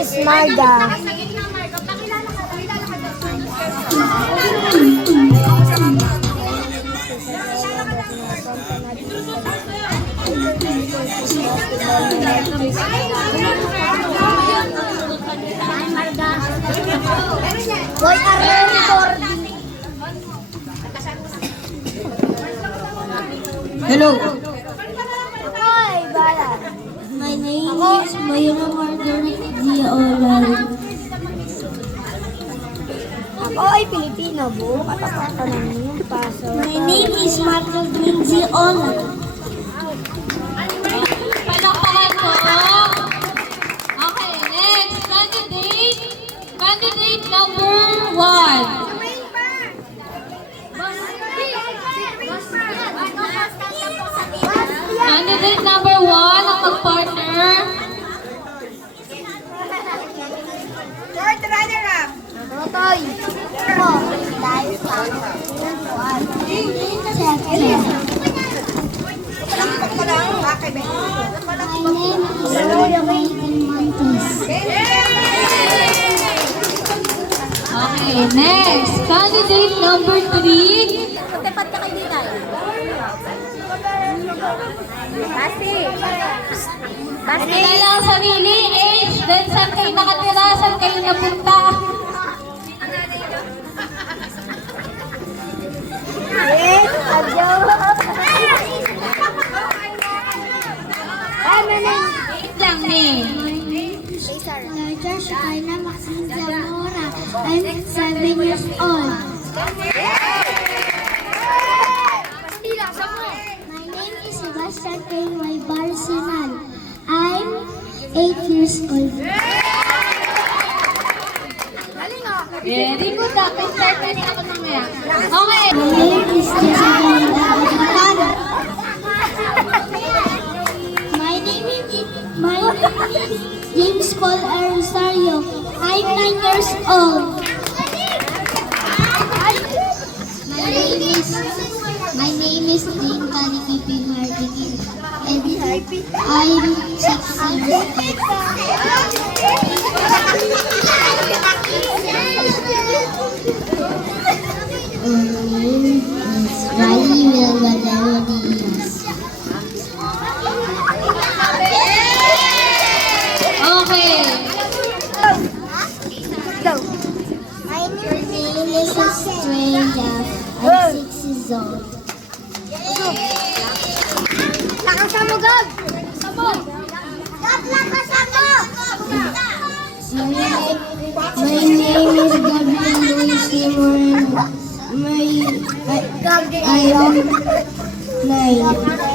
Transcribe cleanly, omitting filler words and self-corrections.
is Marga. Boy, Hello. My name is Mayra Margaret Diolal. Ako ay Pilipino, bu. Katapatan ng iyong paso. My name is Margaret Lindsay Olal. Palakpakan po. Okay, next. Candidate number 1. Candidate number 1 ang mag-partner. Third runner-up. Totoy. Ako. Dahil sa My name is Royalyn Montes. Okay, next. Candidate number 3. Tapat ka kay Dinay. Basti. Pakilala ang sarili, age, then saan kayo nakatira, saan kayo napunta. Yes, adyo. Ay, manang. Wait lang, eh. Larger Shekinah Maxine Zamora. I'm 7 years old. My name is Sebastian K.Y. Barcinan. I'm 8 years old. Very good, dapat start na ako mamaya. Okay. My name is Jessica Atana. My name is James Paul Rosario. I'm 9 years old. My name is Dean Kanikipin Harding. And I'm 6 years old. Riley Melgadero Diaz. Okay. My name is Estrella. I'm 6 years old. Lakas mo, Gab. Gab, lakas mo. My name is Gabriel Luis Moreno. I'm 9.